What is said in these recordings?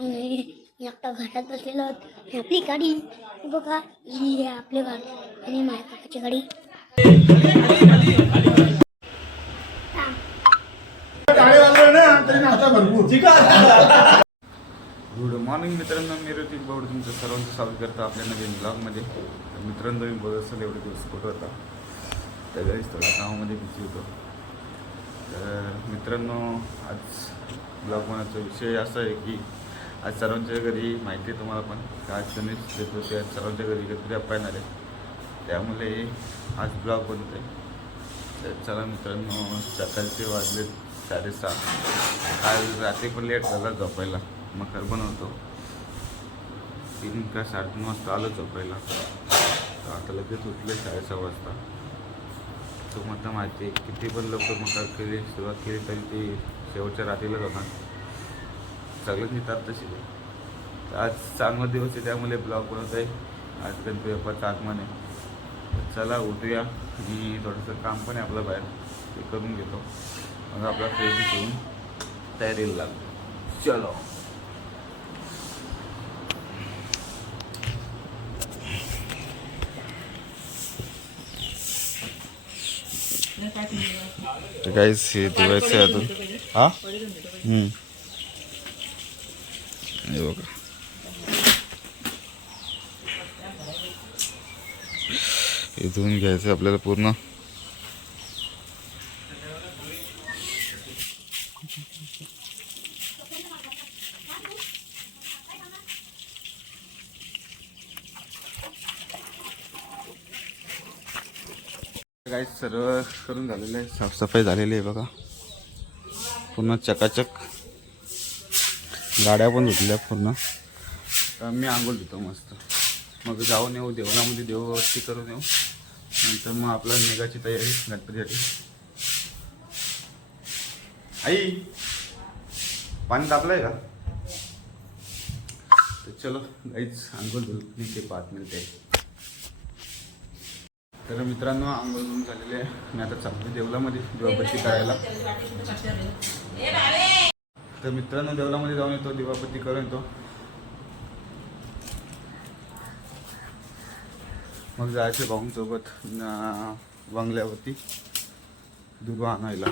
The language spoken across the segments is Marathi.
अरे आता घरात बसलेलो आपली गाडी बघा ही आहे आपली गाडी आणि माझ्या काकाची गाडी. गुड मॉर्निंग मित्रांनो. मी ऋतिक बावड तुमचं सर्वांचं स्वागत करतो आपल्या नवीन ब्लॉगमध्ये तर मित्रांनो मी बघत असेल एवढे दिवस कुठं होता. त्या वेळेस थोडा कामामध्ये बिझी होतो. तर मित्रांनो आज ब्लॉग म्हणायचा विषय असा आहे की आज सर्वांच्या घरी माहिती आहे तुम्हाला पण की आज गणेश चतुर्थी आज सर्वांच्या घरी गणपती बाप्पा येणार आहे. त्यामुळे आज ब्लॉग बनतो आहे तर चला मित्रांनो सकाळचे वाजले साडेसहा. काल रात्री पण लेट झाला झोपायला. मग घर बनवतो. तीन का साडेतीन वाजता आलो झोपायला. आता लगेच उठले साडेसहा वाजता. तो माहिती किती पण लोक मकर केली सुरुवात केली तरी ती शेवटच्या रात्रीला जाणार सगळंच नेतात तशी आज चांगला दिवस आहे त्यामुळे ब्लॉग बनवत आहे आज गणपती बाप्पाचं आगमन आहे. चला उठूया मी थोडंसं काम पण आहे आपलं बाहेर. ते करून घेतो. मग आपला फ्रेश घेऊन तयारीला लागतो. चलो. काहीच हे धुवायचं आहे अजून. हा? हे बघा. हे धुवून घ्यायचं आपल्याला पूर्ण काही सर्व करून झालेलं आहे. साफसफाई झालेली आहे बघा. पूर्ण चकाचक गाड्या पण धुतल्या पूर्ण. तर मी आंघोळ धुतो मस्त. मग जाऊन येऊ देवळामध्ये देववस्ती करून येऊ. नंतर मग आपला निघायची तयारी गणपतीसाठी आई पाणी तापलंय का? तर चलो गाईच आंघोळ धुतली ते पाच मिनिटे. तर मित्रांनो आंघोळ धुवून झालेले आहे. मी आता चाललो देवलामध्ये दिवाबत्ती करायला. तर मित्रांनो देवलामध्ये जाऊन येतो दिवाबत्ती करून येतो. मग जायचं भाऊंसोबत बंगल्यावरती दुर्वा आणायला.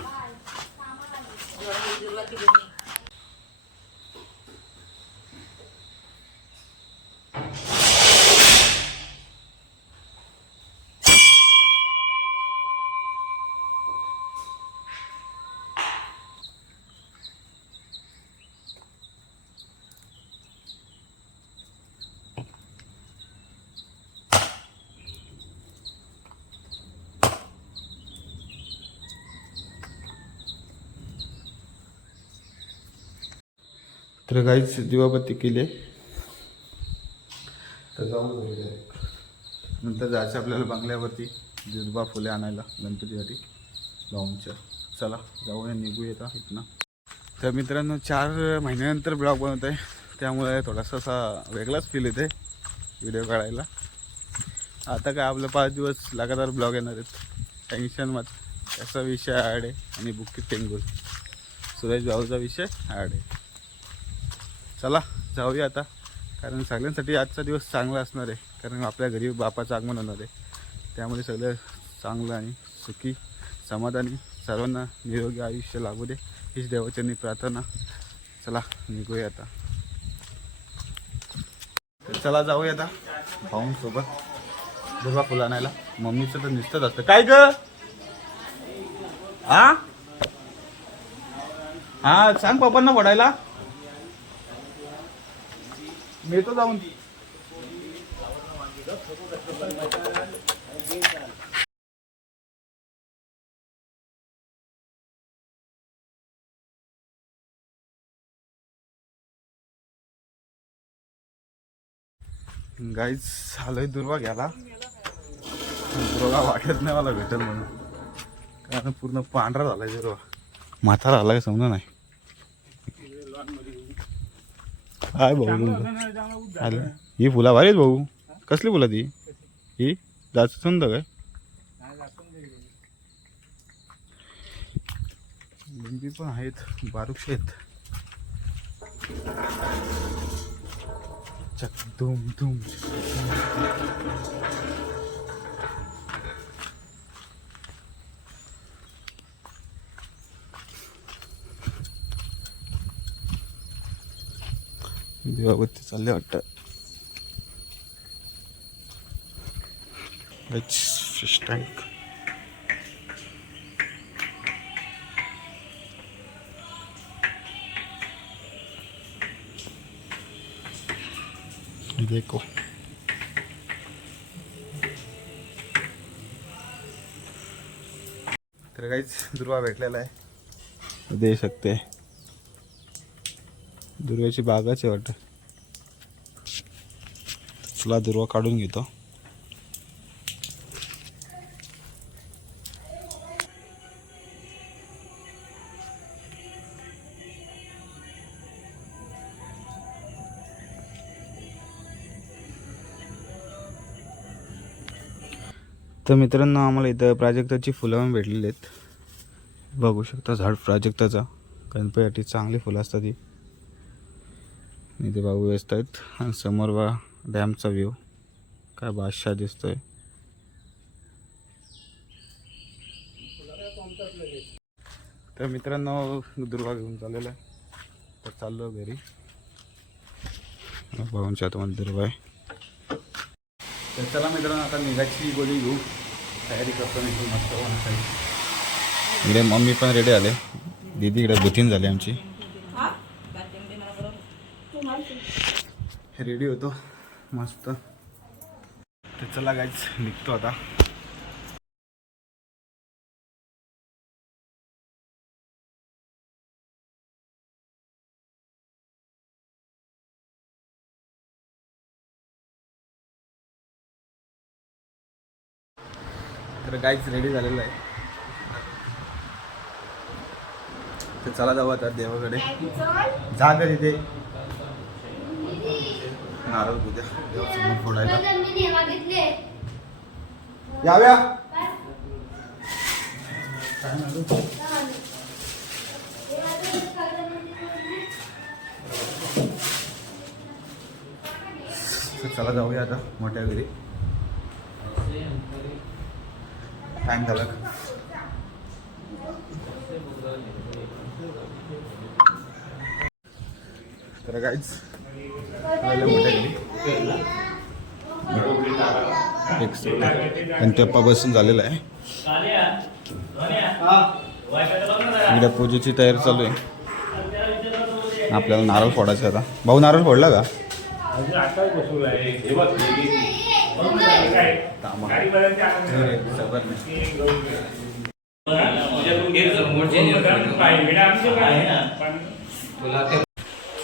तर गाईच दिवाबत्ती केली. आहे. तर जाऊन नंतर जायचं आपल्याला बंगल्यावरती दुर्बा फुले आणायला गणपतीसाठी. भाऊंच्या चला जाऊया निघू येता इथनं. तर मित्रांनो चार महिन्यानंतर ब्लॉग बनवत आहे. त्यामुळे थोडासा असा वेगळाच फील येते व्हिडिओ काढायला. आता काय आपलं पाच दिवस लगातार ब्लॉग येणार आहेत. टेन्शन मत. त्याचा विषय ॲड आहे आणि बुक्की टेंगुल सुरेश भाऊचा विषय ॲड आहे. चला जाऊया आता. कारण सगळ्यांसाठी आजचा दिवस चांगला असणार आहे. कारण आपल्या घरी बापाचं आगमन होणार आहे. त्यामुळे सगळं चांगलं आणि सुखी समाधानी सर्वांना निरोगी आयुष्य लागू दे. हीच देवाच्यांनी प्रार्थना. चला निघूया आता. तर चला जाऊया आता. भाऊंसोबत दुर्गा फुला आणायला. मम्मीचं तर निसतच असतं. काय ग? हा हा सांग पप्पांना पडायला मिळतो जाऊन गाईच आलोय दुर्वा घ्यायला. दुर्वा वाटत नाही मला भेटल म्हणून. कारण पूर्ण पांढरा झालाय दुर्वा. म्हातारा झाला का समजा नाही. काय भाऊ? आलं. ही फुला भारी आहेत भाऊ. कसली फुला ती? ही? जास्त सुंदर काय लिंबी पण आहेत बारूकशे आहेत. चक धूम धूम. देवावरती चालले वाटतं. फिश टँक देखो। तर काहीच दुर्वा भेटलेला आहे. दे शकते. दुर्व्याची बागाच आहे वाटतं. चला दुर्वा काढून घेतो. तर मित्रांनो आम्हाला इथं प्राजक्ताची फुलं पण भेटलेली आहेत. बघू शकता झाड प्राजक्ताचा. गणपतीसाठी चांगली फुलं असतात ही. इथे बाबू व्यस्त आहेत. आणि समोर बा डॅमचा व्ह्यू. काय बादशाह दिसतोय. तर मित्रांनो दुर्गा घेऊन चाललेला आहे. तर चाललो घरी. भाऊंच्या हातामध्ये दुर्वा आहे. तर चला मित्रांनो आता निघाची गोळी घेऊ. तयारी करतो मी मस्त होण्यासाठी इकडे मम्मी पण रेडी आले. दीदी इकडे बुथिंग झाली आमची. रेडी होतो. मस्त. तर चला गाईच निघतो आता. तर गाईच रेडी झालेलं आहे. तर चला जाऊ आता देवाकडे. जा घरी ते नारळ उद्या देवासमोर फोडायला. याव्या. चला जाऊया आता मोठ्या घरी. टाइम झाला. का? तर काहीच मोठ्या घरी बसून झालेला आहे. इकडे पूजेची तयारी चालू आहे. आपल्याला नारळ फोडायचा आता. भाऊ नारळ फोडला का?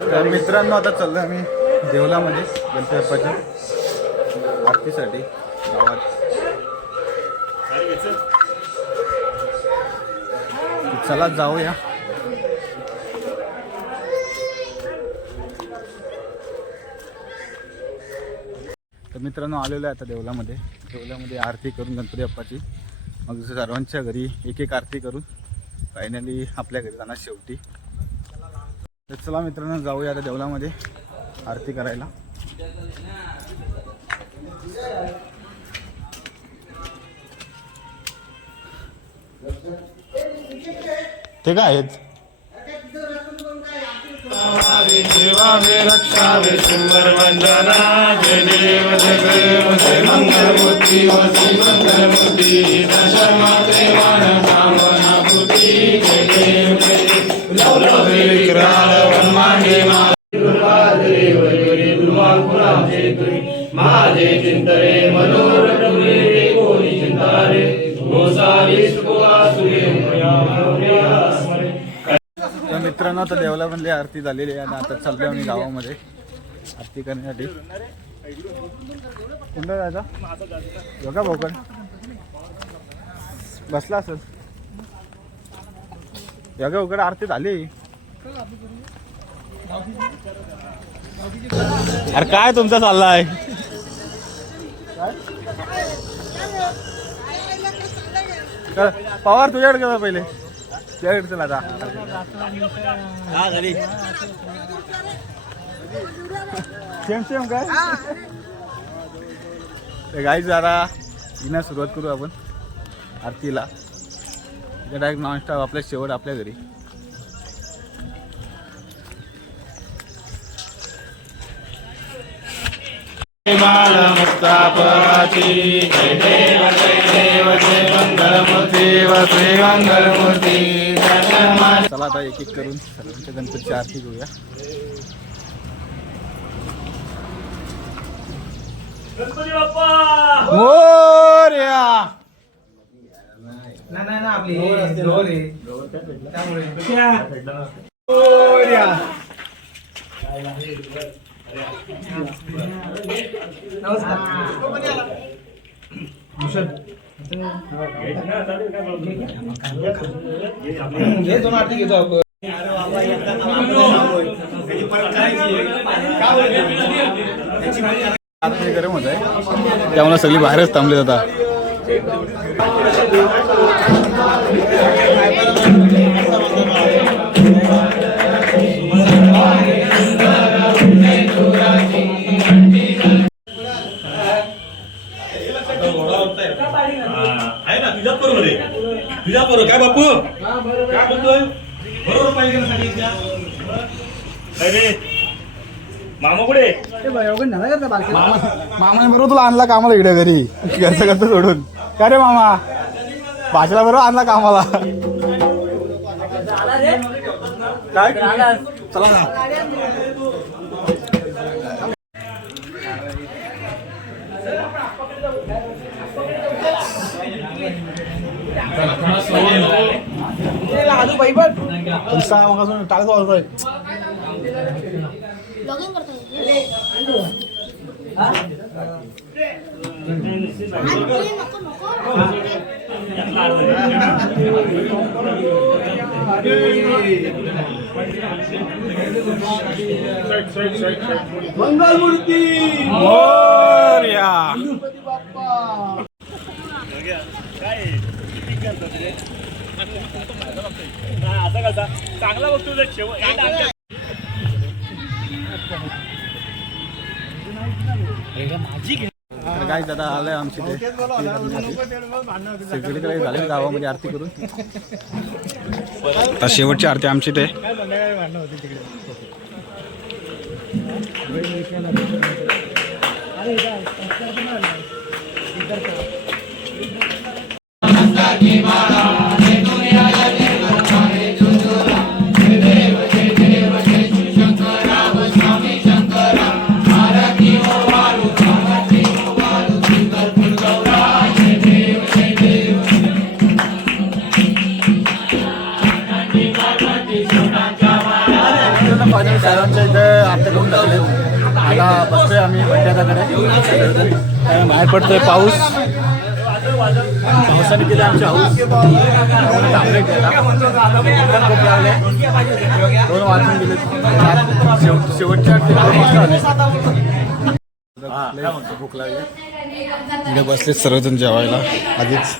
तर मित्रांनो आता चाललो आम्ही देवलामध्ये गणपती बाप्पाच्या आरतीसाठी गावात. चला जाऊया. तर मित्रांनो आलेलो आहे आता देवलामध्ये. देवलामध्ये आरती करून गणपती बाप्पाची. मग सर्वांच्या घरी एक एक आरती करून फायनली आपल्या घरी जाणार शेवटी. तर चला मित्रांनो जाऊया आता देवलामध्ये आरती करायला. ते काय आहेत? देवावे रक्षावे शंभर वंदना जय देव जय देव जय मंगलमूर्ती व श्री मंगलमूर्ती दशमा देवान कामना पूर्ती जय देव जय देव. विक्राल मित्रांनो आता देवलामधली आरती झालेली आहे. आणि आता चाललोय आम्ही गावामध्ये आरती करण्यासाठी. कुठं जायचा बघा भाऊकड बसला असेल. योगा भाऊकड आरती झाली. अरे काय तुमचा चाललाय? पवार तुझ्याकडे गेला पहिले. तुझ्याकडे चला आता. हा घरी सेम सेम काय गाई जरा हिना सुरुवात करू आपण. आरतीला. डायरेक्ट नॉनस्टॉप आपल्या शेवट आपल्या घरी. बालमुक्तापराची। जय देव जय देव जय मंगलमूर्ती मंगलमूर्ती। चला आता एक एक करून सर्वांच्या गणपतीची आरती घेऊया. मोरया आरती गरम होत आहे त्यामुळे सगळी बाहेरच थांबले जातात आहे तुझ्याच बरोबर. काय बापू? काय बोलतोय? बरोबर पाहिजे ना सांगितल्या काय रे? मामा कुठे? मामाने बरोबर तुला आणला कामाला इकडे घरी. घरचं घरचं सोडून. का रे मामा? भाषेला बरोबर आणला कामाला. काय? चला ना लॉगिन करतो नको नको मोरया चांगला बघतो तुझा शेवट काय दादा आलंय आमची ते सगळीकडे झाले गावामध्ये आरती करून. आता शेवटची आरती आमची ते आम्ही पंचायताकडे बाहेर पडतोय पाऊस. पावसाने केले आमचे हाऊस. खूप लागले दोन वाजून गेले. शेवट शेवटच्या भूक लागली इकडे बसले सर्वजण जेवायला. आधीच.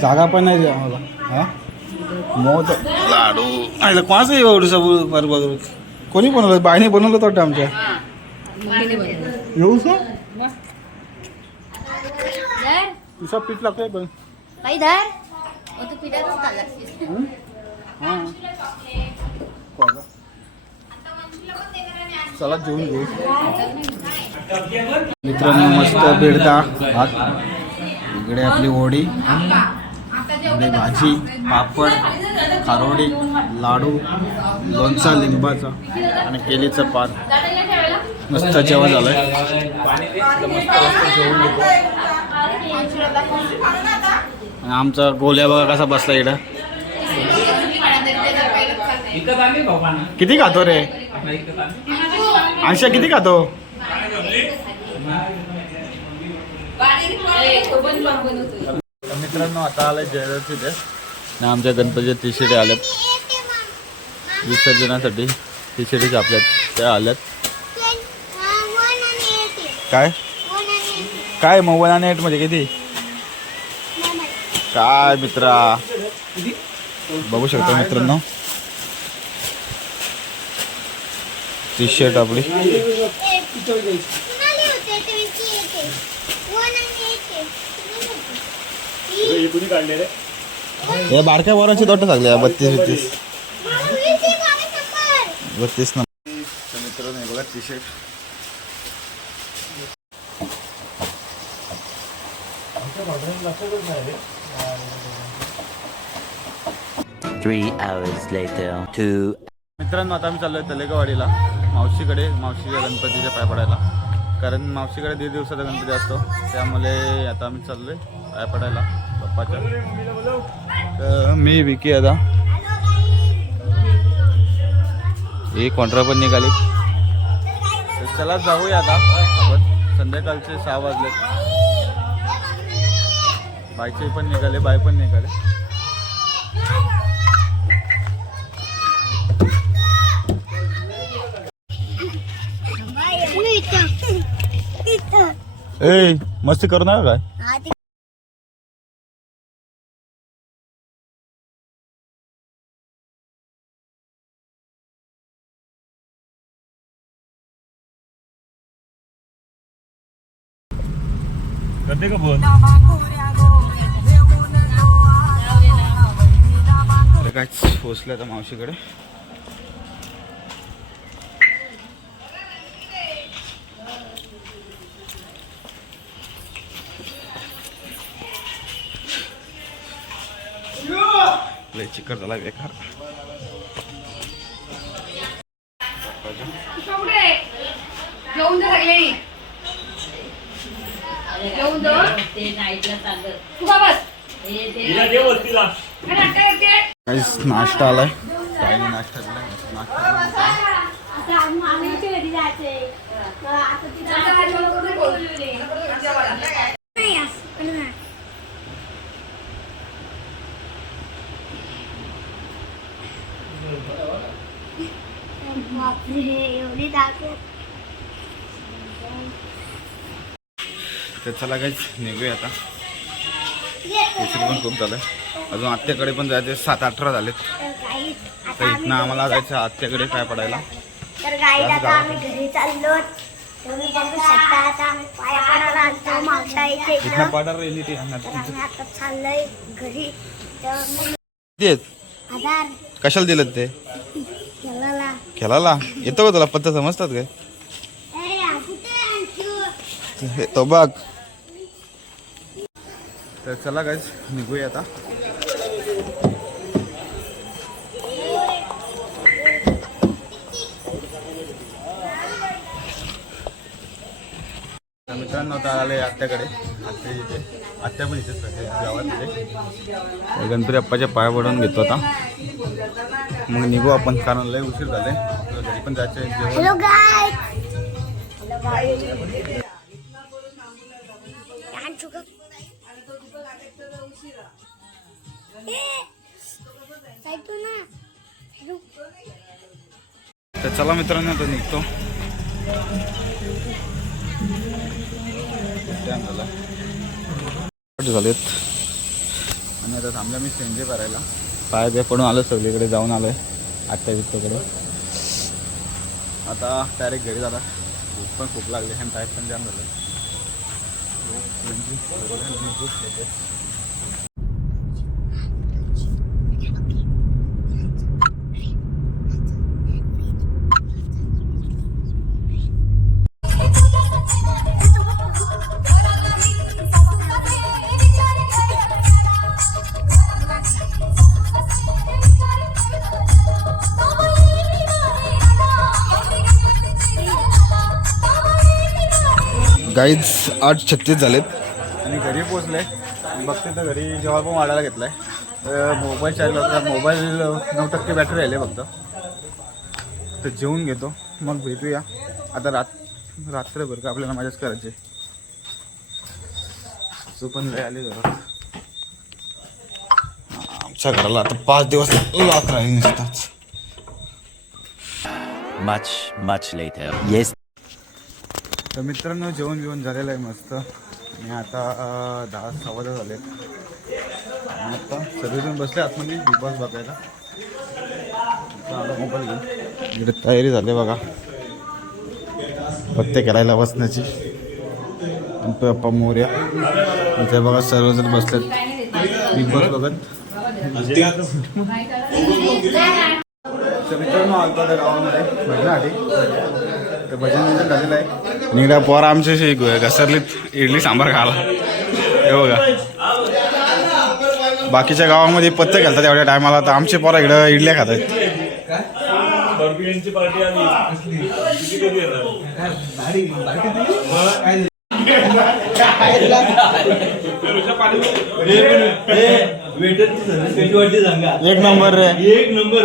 जागा पण नाही आम्हाला. हा? मोत लाडू. आयला कोणाचं एवढं सब बरोबर? कोणी बनवलं? बाईने बनवलं तर वाटतं आमच्या. येऊ का धर. तुझा पीठ लागतोय पण बाई धर. मग तू पिठातच खाल्लास हां? चला जेवून घेऊ. मित्रांनो मस्त बेडका भात. इकडे आपली इकडे भाजी पापड खारोडी. लाडू लोणचा लिंबाचा आणि केलीचं पान. मस्त जेवण झालंय. आणि आमचा गोल्या बघा कसा बसला इकडं. किती खातो रे? आशा किती खातो? मित्रांनो आता आलं जयदर्श तिथे आमच्या गणपतीच्या तिसरे आले विसर्जनासाठी तिशिडे आपल्यात त्या आल्यात. काय? काय? मग वन आणि एटमध्ये किती? काय मित्रा? बघू शकता मित्रांनो. टी शर्ट आपली. या बारक्या बोरांची दोट लागली बत्तीस बत्तीस बत्तीस नंबर मित्रांनो हे बघा T shirt Three hours later, two मित्रांनो आता आम्ही चाललोय तलेगावाडीला मावशीकडे मावशीच्या गणपतीच्या पाय पडायला. कारण मावशीकडे दीड दिवसाचा गणपती असतो त्यामुळे आता आम्ही चाललोय पाय पडायला पप्पाच्या तर मी विकी आता. ही कॉन्ट्रा पण निघाली. तर चला जाऊया आता आपण. संध्याकाळचे सहा वाजले बायचे पण निघाले बाय पण निघाले. ए मस्ती करू नका काय? करते का फोन तर काय पोचलं आता मावशीकडे. लय चिकट झाला बेकार. जेवून जा सगळे जेवून जा तू का बस? तिला दे वस्तीला. काय नाटक करते काहीच नाश्ता आलाय. काही नाश्ता दिलाय नाश्ता बापरे एवढी ताकद. तर चला काहीच निघूया आता. उशीर पण खूप झालं अजून आत्याकडे पण जायचे सात अठरा झालेत. तर इथनं आम्हाला जायचं आत्याकडे काय पडायला. तर गाईस आता आम्ही घरी चाललो. तुम्ही बघू शकता आता आम्ही पाया पडायला आलतो. मावशा इथे इथनं इकडं पाडा राहिली ती तर आम्ही आता चाललोय घरी. तर मग देत आधार. कशाला दिलं ते? खेळायला. येतो का तुला? पत्ता समजतात काय? ए, आ, कुठे आहे अंशू? हे तो बघ. तर चला काय निघूया आता. तर मित्रांनो आता आले आत्याकडे. आत्या इथे. आत्या पण इथेच गावात गणपती अप्पाच्या पाया पडून घेतो आता. मग निघू आपण कारण लय उशीर झाले. घरी पण जायचं आहे, जेवण. तर चला मित्रांनो आता निघतो. झालेत. आणि आता थांबला मी सेंजे करायला पाय बे पडून आलो सगळीकडे जाऊन आलोय आत्या वित्तकडे आता डायरेक्ट घरी झाला भूक पण खूप लागली आणि टाईप पण जाम झालं. गाईज आठ छत्तीस झालेत. आणि घरी पोचले बघते तर घरी जेव्हा पण वाढायला घेतलाय. तर मोबाईल चार्ज मोबाईल नऊ टक्के बॅटरी राहिले फक्त. तर जेवून घेतो. मग भेटूया. आता रात रात्रभर का आपल्याला मजाच करायची. सो पण लय आले जरा. आमच्या घराला आता पाच दिवस लॉक राहील नुसताच. Much, much later. Yes. तर मित्रांनो जेवण बिवण झालेलं आहे मस्त. आणि आता दहा सव्वा दहा झाले. आणि आता सगळेजण बसले आतमध्ये बिग बॉस बघायला. आता आला मोबाईल घेऊन. इकडे तयारी झाली बघा. पत्ते करायला बसण्याची. पप्पा मोर्या. इथे बघा सर्वजण बसलेत. बिग बॉस बघत. तर मित्रांनो आलतो त्या गावामध्ये भजनासाठी तर भजन बिजन झालेलं आहे. निघडा पोरा आमच्याशी घसरलीत इडली सांबार खाला हे बघा. बाकीच्या गावामध्ये पत्ते घालतात एवढ्या टायमाला तर आमचे पोरा इकडं इडल्या खात आहेत बर्फीची पार्टी आली किती कधी येणार एक नंबर. रे एक नंबर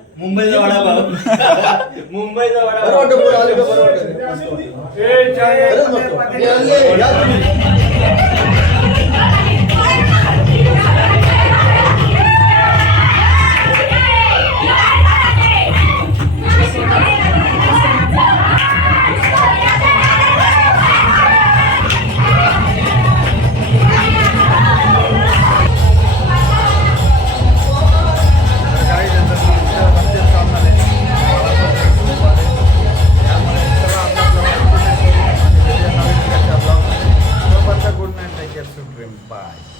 मुंबईचा वडापाव. मुंबईचा वडापाव. paz.